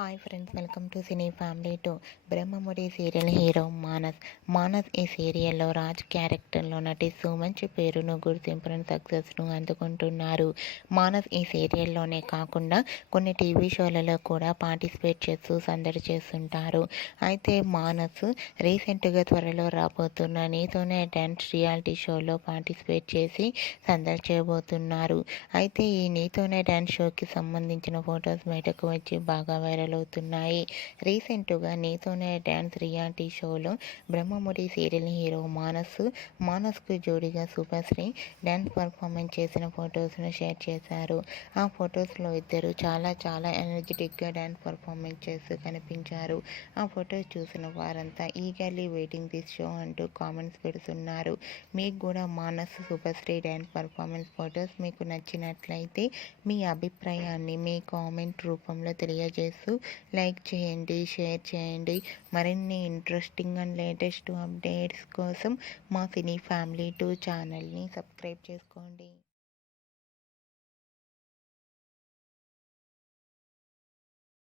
Hi friends, welcome to cine family two. Brahmamudi serial hero Manas ఈ సీరియల్లో రాజ్ క్యారెక్టర్లో నటిస్తూ మంచి పేరును, గుర్తింపును, సక్సెస్ను అందుకుంటున్నారు. మానస్ ఈ సీరియల్లోనే కాకుండా కొన్ని టీవీ షోలలో కూడా పార్టిసిపేట్ చేస్తూ సందడి చేస్తుంటారు. అయితే మానస్ రీసెంట్గా త్వరలో రాబోతున్న నీతోనే డ్యాన్స్ రియాలిటీ షోలో పార్టిసిపేట్ చేసి సందడి చేయబోతున్నారు. అయితే ఈ నీతోనే డ్యాన్స్ షోకి సంబంధించిన ఫొటోస్ బయటకు వచ్చి బాగా వైరల్ అవుతున్నాయి. రీసెంట్గా నీతోనే డ్యాన్స్ రియాలిటీ షోలో బ్రహ్మముడి సీరియల్ హీరో మానస్కు జోడిగా సూపర్శ్రీ డ్యాన్స్ పర్ఫార్మెన్స్ చేసిన ఫొటోస్ను షేర్ చేశారు. ఆ ఫొటోస్లో ఇద్దరు చాలా చాలా ఎనర్జెటిక్గా డ్యాన్స్ పర్ఫార్మెన్స్ చేస్తూ కనిపించారు. ఆ ఫొటోస్ చూసిన వారంతా ఈగర్లీ వెయిటింగ్ దిస్ షో అంటూ కామెంట్స్ పెడుతున్నారు. మీకు కూడా మానస్ సూపర్శ్రీ డ్యాన్స్ పర్ఫార్మెన్స్ ఫొటోస్ మీకు నచ్చినట్లయితే మీ అభిప్రాయాన్ని మీ కామెంట్ రూపంలో తెలియజేస్తూ లైక్ చేయండి, షేర్ చేయండి. మరిన్ని ఇంట్రెస్టింగ్ అండ్ లేటెస్ట్ అప్డేట్స్ కోసం మా సినీ ఫ్యామిలీ 2 ఛానల్ని సబ్స్క్రైబ్ చేసుకోండి.